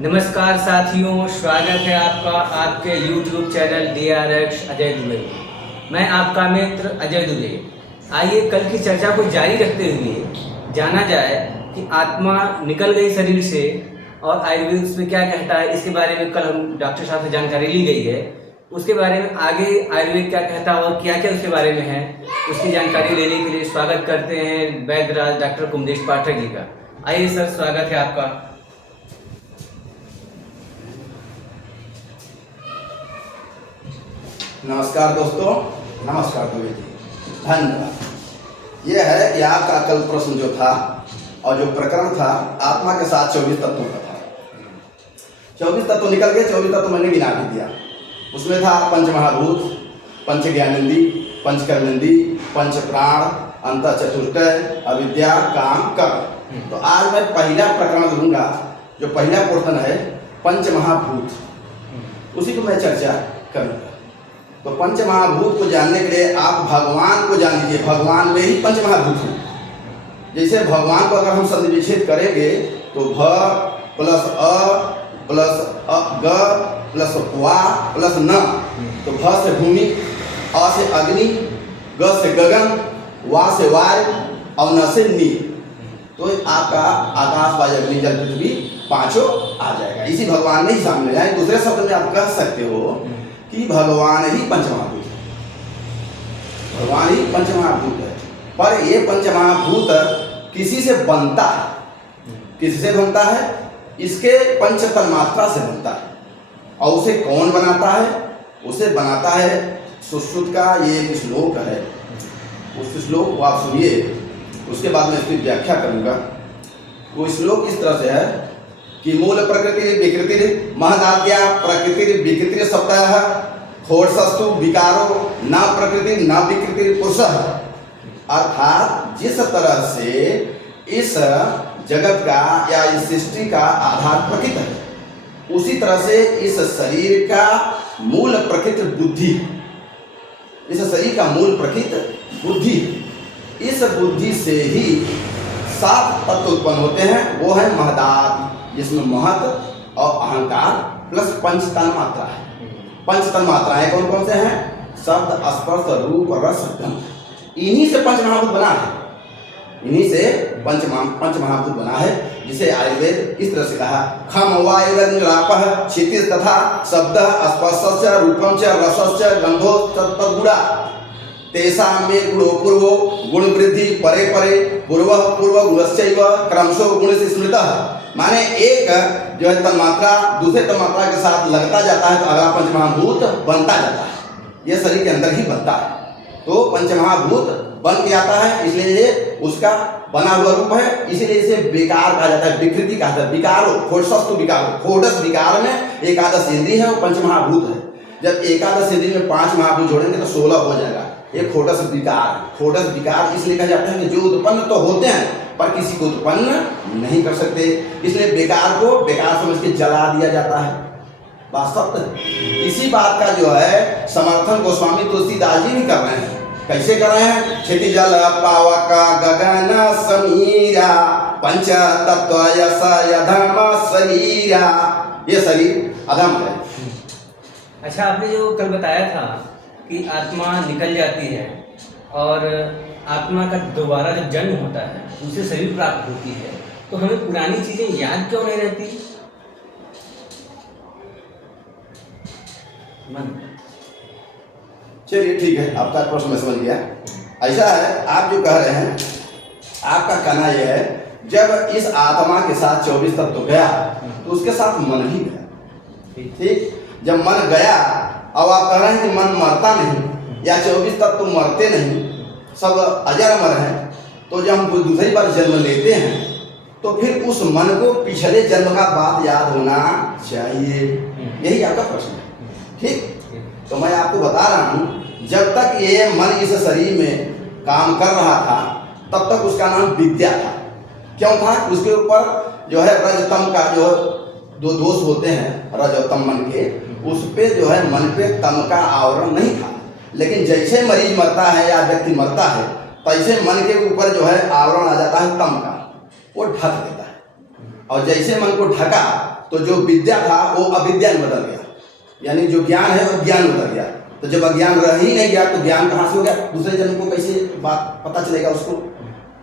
नमस्कार साथियों, स्वागत है आपका आपके YouTube channel DRX Ajay Dubey. मैं आपका मित्र अजय दुबे। आइए कल की चर्चा को जारी रखते हुए जाना जाए कि आत्मा निकल गई शरीर से और आयुर्वेद उसमें क्या कहता है, इसके बारे में कल हम डॉक्टर साहब से जानकारी ली गई है। उसके बारे में आगे आयुर्वेद क्या कहता है और क्या क्या उसके बारे में है, उसकी जानकारी लेने के लिए स्वागत करते हैं वैद्यराज डॉक्टर कुमदेश पाठक जी का। आइए सर, स्वागत है आपका। नमस्कार दोस्तों, नमस्कार दुबे जी, धन्यवाद। यह है कि आपका कल प्रश्न जो था और जो प्रकरण था आत्मा के साथ 24 तत्वों का था। 24 तत्व निकल गए, 24 तत्व मैंने गिना भी दिया। उसमें था पंच महाभूत, पंच ज्ञानेंदी, पंच कर्मेंदी, पंच प्राण, अंत चतुष्टय, अविद्या, काम, कर्म। तो आज मैं पहला प्रकरण लूँगा, जो पहला पोर्शन है पंच महाभूत, उसी को मैं चर्चा करूँगा। तो पंच महाभूत को जानने के लिए आप भगवान को जान लीजिए। भगवान में ही पंच महाभूत हैं। जैसे भगवान को अगर हम संविच्छेद करेंगे तो भ प्लस अ प्लस ग प्लस वा प्लस न, तो भ से भूमि, अ से अग्नि, ग से गगन, वा से वायु और न से नीर। तो आपका आकाश, वायु, अग्नि, जल, पृथ्वी पांचों आ जाएगा। इसी भगवान में ही शामिल है। दूसरे शब्द में आप कह सकते हो कि भगवान ही पंचमहाभूत है। भगवान ही पंचमहाभूत है। पर ये पंचमहाभूत किसी से बनता है। किसी से बनता है? इसके पंच तन्मात्रा से बनता है। और उसे कौन बनाता है? उसे बनाता है सुश्रुत का ये एक श्लोक है। उस श्लोक को आप सुनिए, उसके बाद मैं इसकी व्याख्या करूंगा। वो श्लोक इस तरह से है कि मूल प्रकृति विकृति महदाद्या प्रकृति विकृति शब्दः खोटसस्तु विकारो न प्रकृति न विकृति पुरुषः। अर्थात जिस तरह से इस जगत का या इस सृष्टि का आधार प्रकृति है, उसी तरह से इस शरीर का मूल प्रकृति बुद्धि। इस शरीर का मूल प्रकृति बुद्धि। इस बुद्धि से ही 7 तत्व उत्पन्न होते हैं। वो है महदाद, जिसमें महत और अहंकार प्लस पंच तन्मात्रा है। पंच तन्मात्राएं कौन कौन से हैं? शब्द, स्पर्श, रूप, रस, गंध। इन्हीं से पंच महाभूत बना है। इन्हीं से पंच महाभूत बना है, जिसे आयुर्वेद इस तरह से कहा खम वायुरापः क्षितिज तथा शब्द स्पर्श रूपम च रसश्च गंधो तद्गुणा तेषा में गुणो पूर्वो गुण वृद्धि परे परे पूर्व पूर्व गुणश्चैव क्रमशो गुण से स्मृतः। माने एक जो है तन्मात्रा दूसरे तन्मात्रा के साथ लगता जाता है तो अगला पंचमहाभूत बनता जाता है। यह शरीर के अंदर ही बनता है। तो पंचमहाभूत बन के आता है, इसलिए ये उसका बना हुआ रूप है। इसीलिए इसे विकार कहा जाता है, विकृति कहा जाता है। विकारो खोटसस्तु विकारो, खोटस विकार में एकादश इंद्रिय है, वो पंचमहाभूत है। जब एकादश इंद्रिय में 5 महाभूत जोड़ेंगे तो 16 हो जाएगा। ये खोटस विकार। खोटस विकार इसलिए कहा जाता है कि जो उत्पन्न तो होते हैं पर किसी को उत्पन्न नहीं कर सकते, इसलिए बेकार को बेकार समझ के जला दिया जाता है। वास्तव इसी बात का जो है समर्थन गोस्वामी तुलसीदास जी भी कर रहे हैं। कैसे कर रहे हैं? क्षिति जल पावक गगन समीरा पंच तत्व यस यधम शरीरा। ये शरीर अधम है। अच्छा, आपने जो कल बताया था कि आत्मा निकल जाती है और आत्मा का दोबारा जब जन्म होता है उसे शरीर प्राप्त होती है, तो हमें पुरानी चीजें याद क्यों नहीं रहती? मन चलिए ठीक है, आपका प्रश्न मैं समझ गया। ऐसा है, आप जो कह रहे हैं, आपका कहना यह है जब इस आत्मा के साथ 24 तत्व गया तो उसके साथ मन भी गया। ठीक, जब मन गया, अब आप कह रहे हैं कि मन मरता नहीं या 24 तत्व मरते नहीं, सब अजर अमर हैं। तो जब हम दूसरी बार जन्म लेते हैं तो फिर उस मन को पिछले जन्म का बात याद होना चाहिए। यही आपका प्रश्न है। ठीक, तो मैं आपको बता रहा हूँ, जब तक ये मन इस शरीर में काम कर रहा था तब तक उसका नाम विद्या था। क्यों था? उसके ऊपर जो है रजतम का जो 2 दोष होते हैं रज और तम मन के, उस पे जो है मन पे तम का आवरण नहीं था। लेकिन जैसे मरीज मरता है या व्यक्ति मरता है, तैसे मन के ऊपर जो है आवरण आ जाता है तम का, वो ढक देता है। और जैसे मन को ढका तो जो विद्या था वो अविद्या में बदल गया, यानी जो ज्ञान है वो ज्ञान बदल गया। तो जब अज्ञान रह ही नहीं गया तो ज्ञान कहाँ से हो गया? दूसरे जन को कैसे बात पता चलेगा उसको?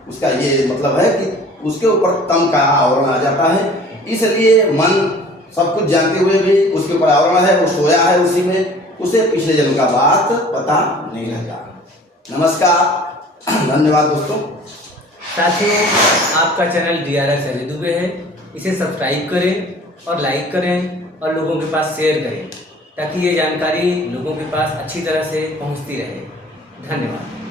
उसका ये मतलब है कि उसके ऊपर तम का आवरण आ जाता है। इसलिए मन सब कुछ जानते हुए भी उसके ऊपर आवरण है, वो सोया है उसी में, उसे पिछले जन्म का बात पता नहीं रहता। नमस्कार, धन्यवाद दोस्तों। साथियों, आपका चैनल DRX अजय दुबे है, इसे सब्सक्राइब करें और लाइक करें और लोगों के पास शेयर करें ताकि ये जानकारी लोगों के पास अच्छी तरह से पहुंचती रहे। धन्यवाद।